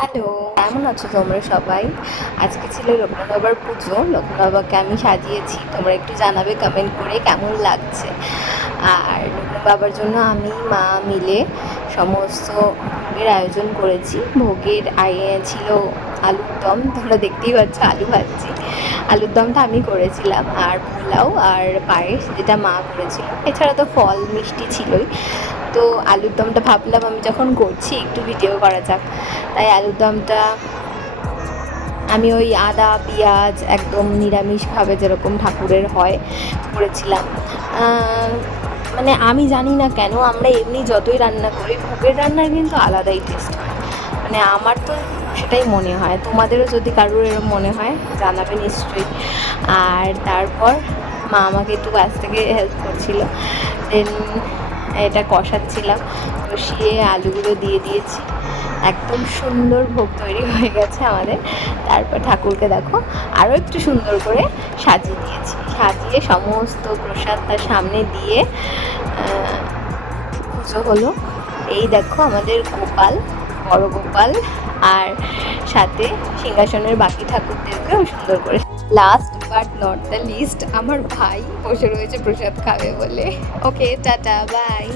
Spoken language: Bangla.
হ্যালো, কেমন আছো তোমরা সবাই? আজকে ছিল লোকনাথ বাবার পুজো। লোকনাথ বাবাকে আমি সাজিয়েছি। তোমরা একটু জানাবে কমেন্ট করে কেমন লাগছে। আর লোকনাথ বাবার জন্য আমি মা মিলে সমস্ত ভোগের আয়োজন করেছি। ভোগের ছিল আলুর দম, তোমরা দেখতেই পাচ্ছ আলু ভাজছি। আলুর দমটা আমি করেছিলাম, আর পোলাও আর পায়েস যেটা মা করেছিল। এছাড়া তো ফল মিষ্টি ছিলই। তো আলুর দমটা ভাবলাম আমি যখন করছি একটু ভিডিও করা যাক, তাই আলুর দমটা আমি ওই আদা পেঁয়াজ একদম নিরামিষভাবে যেরকম ঠাকুরের হয় করেছিলাম। মানে আমি জানি না কেন আমরা এমনি যতই রান্না করি ভোগের রান্নার কিন্তু আলাদাই টেস্ট হয়। মানে আমার তো সেটাই মনে হয়, তোমাদেরও যদি কারোর এরকম মনে হয় জানাবে নিশ্চয়ই। আর তারপর মা আমাকে একটু কাছ থেকে হেল্প করছিল। দেন এটা কষাচ্ছিলাম, কষিয়ে আলুগুলো দিয়ে দিয়েছি। একদম সুন্দর ভোগ তৈরি হয়ে গেছে আমাদের। তারপর ঠাকুরকে দেখো আরও একটু সুন্দর করে সাজিয়ে দিয়েছি, সাজিয়ে সমস্ত প্রসাদ তার সামনে দিয়ে পুজো হলো। এই দেখো আমাদের গোপাল, বড় গোপাল, আর সাথে সিংহাসনের বাকি ঠাকুরদেরকেও সুন্দর করে। Last but not the least, আমার ভাই বসে রয়েছে প্রসাদ খাবে বলে। Okay, tata, by.